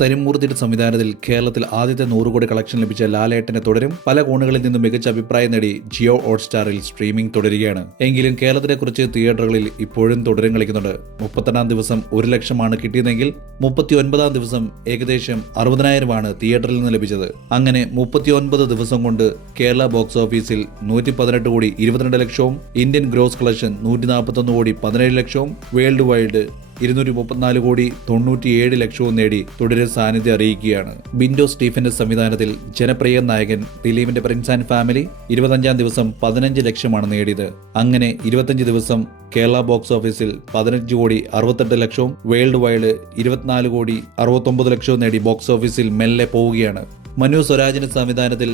തരുമൂർത്തിയുടെ സംവിധാനത്തിൽ കേരളത്തിൽ ആദ്യത്തെ 100 കോടി കളക്ഷൻ ലഭിച്ച ലാലേട്ടനെ തുടരും. പല കോണുകളിൽ നിന്നും മികച്ച അഭിപ്രായം നേടി ജിയോ ഹോട്ട്സ്റ്റാറിൽ സ്ട്രീമിംഗ് തുടരുകയാണ്. എങ്കിലും കേരളത്തിലെ കുറച്ച് തിയേറ്ററുകളിൽ ഇപ്പോഴും തുടരും കളിക്കുന്നുണ്ട്. 32-ാം ദിവസം 1 ലക്ഷമാണ് കിട്ടിയതെങ്കിൽ 39-ാം ദിവസം ഏകദേശം 60,000 തിയേറ്ററിൽ നിന്ന് ലഭിച്ചത്. അങ്ങനെ 39 ദിവസം കൊണ്ട് കേരള ബോക്സ് ഓഫീസിൽ 118 കോടി 22 ലക്ഷവും ഇന്ത്യൻ ഗ്രോസ് കളക്ഷൻ 141 കോടി 17 ലക്ഷവും വേൾഡ് വൈഡ് 234 കോടി 97 ലക്ഷവും നേടി തുടരെ സാന്നിധ്യം അറിയിക്കുകയാണ്. ബിൻഡോ സ്റ്റീഫന്റെ സംവിധാനത്തിൽ ജനപ്രിയ നായകൻ ദിലീപിന്റെ പ്രിൻസ് ആൻഡ് ഫാമിലി 25-ാം ദിവസം 15 ലക്ഷമാണ് നേടിയത്. അങ്ങനെ 25 ദിവസം കേരള ബോക്സ് ഓഫീസിൽ 15 കോടി 68 ലക്ഷവും വേൾഡ് വൈഡ് 24 കോടി 69 ലക്ഷവും നേടി ബോക്സ് ഓഫീസിൽ മെല്ലെ പോവുകയാണ്. മനു സ്വരാജിന്റെ സംവിധാനത്തിൽ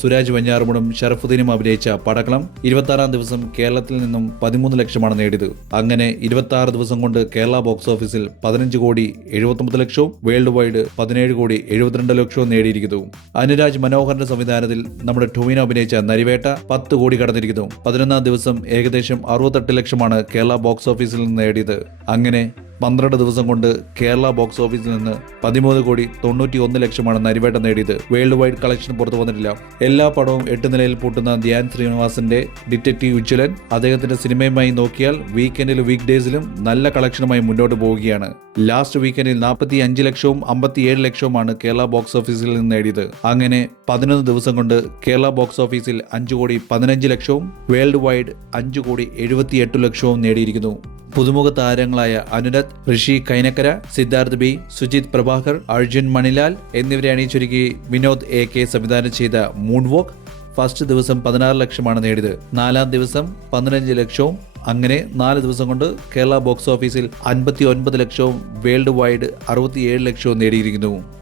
സുരാജ് വെഞ്ഞാറുമുടും ഷറഫുദ്ദീനും അഭിനയിച്ച പടക്കളം 26-ാം ദിവസം കേരളത്തിൽ നിന്നും 13 ലക്ഷമാണ് നേടിയത്. അങ്ങനെ 26 ദിവസം കൊണ്ട് കേരള ബോക്സ് ഓഫീസിൽ 15 കോടി 79 ലക്ഷവും വേൾഡ് വൈഡ് 17 കോടി 72 ലക്ഷവും നേടിയിരിക്കുന്നു. അനുരാജ് മനോഹറിന്റെ സംവിധാനത്തിൽ നമ്മുടെ ടൊവിനോ അഭിനയിച്ച നരിവേട്ട 10 കോടി കടന്നിരിക്കുന്നു. 11-ാം ദിവസം ഏകദേശം 68 ലക്ഷമാണ് കേരള ബോക്സ് ഓഫീസിൽ നിന്ന് നേടിയത്. അങ്ങനെ 12 ദിവസം കൊണ്ട് കേരള ബോക്സ് ഓഫീസിൽ നിന്ന് 13 കോടി 91 ലക്ഷമാണ് നരിവേട്ട നേടിയത്. വേൾഡ് വൈഡ് കളക്ഷൻ പുറത്തു വന്നിട്ടില്ല. എല്ലാ പടവും 8 നിലയിൽ പൂട്ടുന്ന ധ്യാൻ ശ്രീനിവാസന്റെ ഡിറ്റക്റ്റീവ് ഉജ്ജ്വലൻ അദ്ദേഹത്തിന്റെ സിനിമയുമായി നോക്കിയാൽ വീക്കെൻഡിലും വീക്ക് ഡേയ്സിലും നല്ല കളക്ഷനുമായി മുന്നോട്ട് പോവുകയാണ്. ലാസ്റ്റ് വീക്കെൻഡിൽ 45 ലക്ഷവും 57 ലക്ഷവുമാണ് കേരള ബോക്സ് ഓഫീസിൽ നിന്ന് നേടിയത്. അങ്ങനെ 11 ദിവസം കൊണ്ട് കേരള ബോക്സ് ഓഫീസിൽ 5 കോടി 15 ലക്ഷവും വേൾഡ് വൈഡ് 5 കോടി 78 ലക്ഷവും നേടിയിരിക്കുന്നു. പുതുമുഖ താരങ്ങളായ അനുരത്, ഋഷി കൈനക്കര, സിദ്ധാർത്ഥ് ബി, സുജിത് പ്രഭാകർ, അർജുൻ മണിലാൽ എന്നിവരെ അണിയിച്ചൊരുക്കി വിനോദ് AK സംവിധാനം ചെയ്ത മൂൺ വോക്ക് ഫസ്റ്റ് ദിവസം 16 ലക്ഷമാണ് നേടിയത്. 4-ാം ദിവസം 15 ലക്ഷവും. അങ്ങനെ 4 ദിവസം കൊണ്ട് കേരള ബോക്സ് ഓഫീസിൽ 59 ലക്ഷവും വേൾഡ് വൈഡ് 67 ലക്ഷവും നേടിയിരിക്കുന്നു.